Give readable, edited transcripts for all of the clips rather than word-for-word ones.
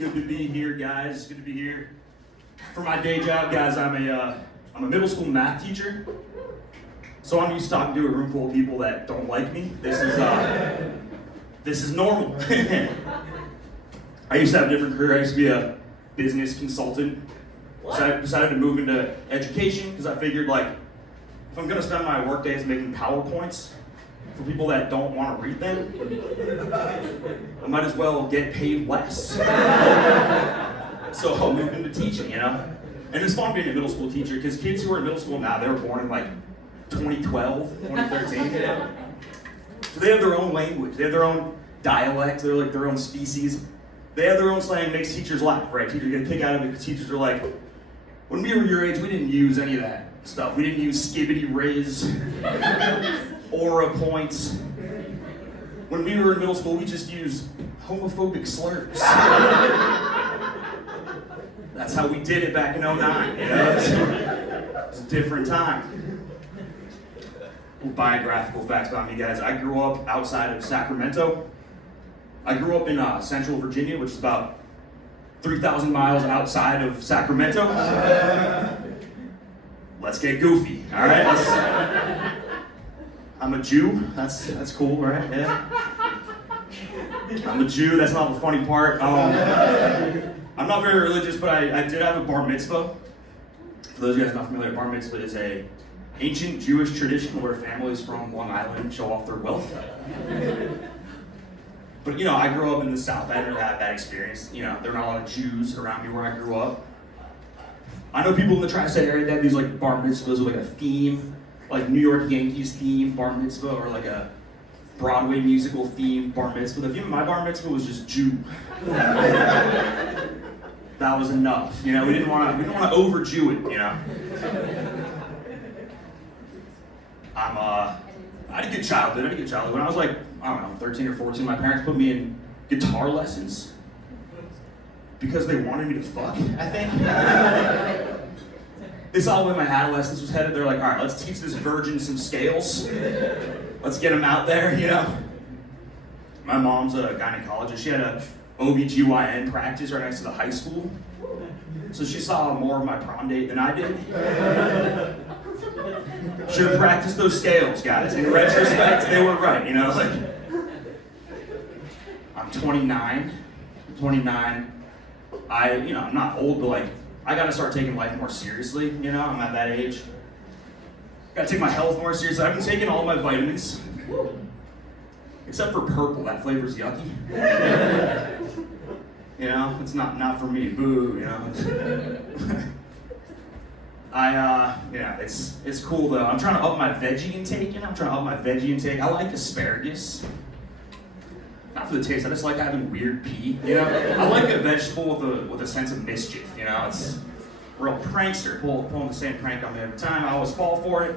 good to be here, guys. It's good to be here. For my day job, guys, I'm a middle school math teacher. So I'm used to talking to a room full of people that don't like me. This is normal. I used to have a different career. I used to be a business consultant. So I decided to move into education because I figured, like, if I'm gonna spend my work days making PowerPoints for people that don't want to read them, I might as well get paid less. So I'll move into teaching, And it's fun being a middle school teacher because kids who are in middle school now, they were born in like 2012, 2013, So they have their own language, they have their own dialect, they're like their own species. They have their own slang, makes teachers laugh, right? Teachers get a kick out of it because teachers are like, when we were your age, we didn't use any of that stuff. We didn't use skibbity riz, aura points. When we were in middle school, we just used homophobic slurs. That's how we did it back in 09, It's a different time. Biographical facts about me, guys. I grew up outside of Sacramento. I grew up in Central Virginia, which is about 3,000 miles outside of Sacramento. Let's get goofy, all right? I'm a Jew. That's cool, right? Yeah. I'm a Jew. That's not the funny part. I'm not very religious, but I did have a bar mitzvah. For those of you guys not familiar, bar mitzvah is a ancient Jewish tradition where families from Long Island show off their wealth. But I grew up in the South. I didn't really have that experience. There are not a lot of Jews around me where I grew up. I know people in the tri-state area that have these like bar mitzvahs with like a theme, like New York Yankees theme bar mitzvah, or like a Broadway musical theme bar mitzvah. The theme of my bar mitzvah was just Jew. That was enough. We didn't want to over-Jew it. I had a good childhood. When I was like, 13 or 14, my parents put me in guitar lessons because they wanted me to fuck, I think. They saw the way my adolescence was headed. They're like, all right, let's teach this virgin some scales. Let's get him out there, My mom's a gynecologist. She had a OBGYN practice right next to the high school. So she saw more of my prom date than I did. Should have practiced those scales, guys. In retrospect, they were right, I'm 29. I'm not old, but I gotta start taking life more seriously, I'm at that age. Gotta take my health more seriously. I've been taking all my vitamins. Except for purple, that flavor's yucky. It's not for me, boo, it's cool though. I'm trying to up my veggie intake. I like asparagus. Not for the taste, I just like having weird pee, I like a vegetable with a sense of mischief, It's a real prankster, pulling the same prank on me every time. I always fall for it.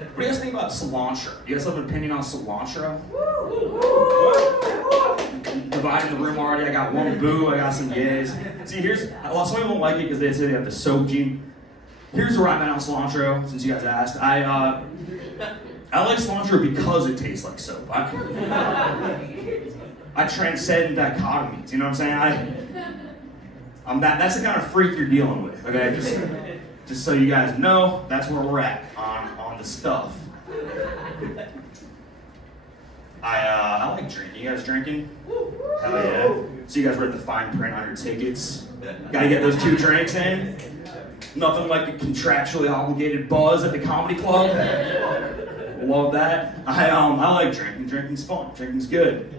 What do you guys think about cilantro? You guys have an opinion on cilantro? Dividing the room already. I got one boo, I got some yays. See, some people don't like it because they say they have the soap gene. Here's where I'm at on cilantro, since you guys asked. I like cilantro because it tastes like soap. I transcend dichotomies, you know what I'm saying? That's the kind of freak you're dealing with, okay? Just so you guys know, that's where we're at on the stuff. I like drinking. You guys drinking? Hell yeah. So you guys read the fine print on your tickets. Gotta get those 2 drinks in. Nothing like a contractually obligated buzz at the comedy club. Love that. I like drinking. Drinking's fun. Drinking's good.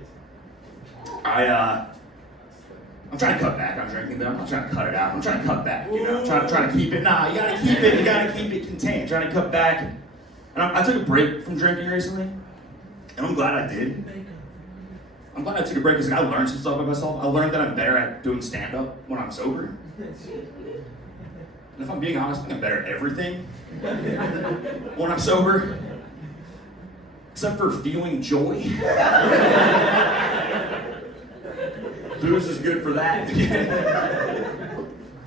I'm trying to cut back on drinking though. I'm not trying to cut it out. I'm trying to cut back, I'm trying to keep it. Nah, you gotta keep it contained. Trying to cut back. And I took a break from drinking recently. And I'm glad I did. I'm glad I took a break because I learned some stuff about myself. I learned that I'm better at doing stand-up when I'm sober. And if I'm being honest, I think I'm better at everything when I'm sober. Except for feeling joy. Booze is good for that.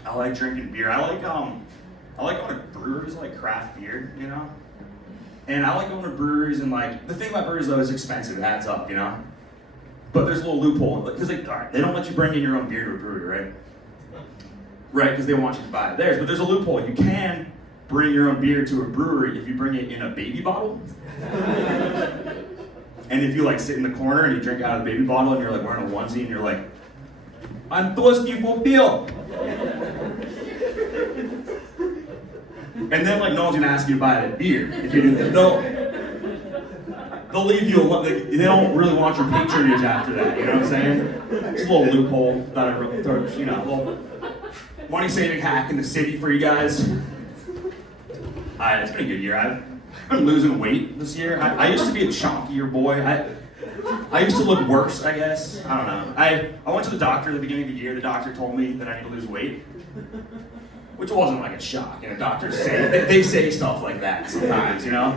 I like drinking beer. I like going to breweries, like craft beer, And I like going to breweries and the thing about breweries though is expensive. It adds up, But there's a little loophole, because they don't let you bring in your own beer to a brewery, right? Right, because they want you to buy theirs. But there's a loophole. You can bring your own beer to a brewery if you bring it in a baby bottle. And if you like sit in the corner and you drink out of the baby bottle and you're like wearing a onesie and you're like, I'm thirsty for beer. And then like no one's gonna ask you to buy that beer if you do that. They'll leave you alone. They don't really want your patronage after that. You know what I'm saying? It's a little loophole that I wrote, a little money saving hack in the city for you guys. It's been a good year. I've been losing weight this year. I used to be a chunkier boy. I used to look worse, I guess. I don't know. I went to the doctor at the beginning of the year. The doctor told me that I need to lose weight, which wasn't like a shock. You know, doctors they say stuff like that sometimes, you know.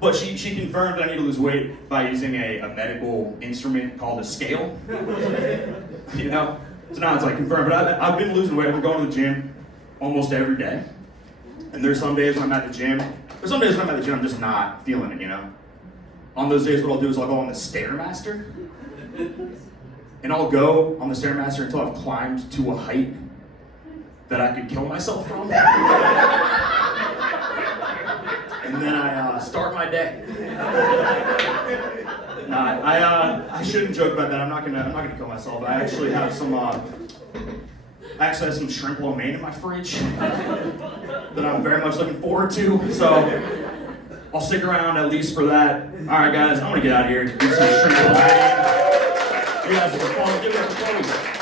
But she confirmed that I need to lose weight by using a medical instrument called a scale. You know? So now it's like confirmed. But I've been losing weight. I've been going to the gym almost every day. And there's some days when I'm at the gym. There's some days when I'm at the gym I'm just not feeling it, you know? On those days what I'll do is I'll go on the Stairmaster. And I'll go on the Stairmaster until I've climbed to a height that I could kill myself from. And then I start my day. I shouldn't joke about that. I'm not gonna kill myself. I actually have some shrimp lo mein in my fridge that I'm very much looking forward to. So I'll stick around at least for that. All right, guys, I'm gonna get out of here. Get some shrimp lo mein. You guys are fun. Give it up for Chloe.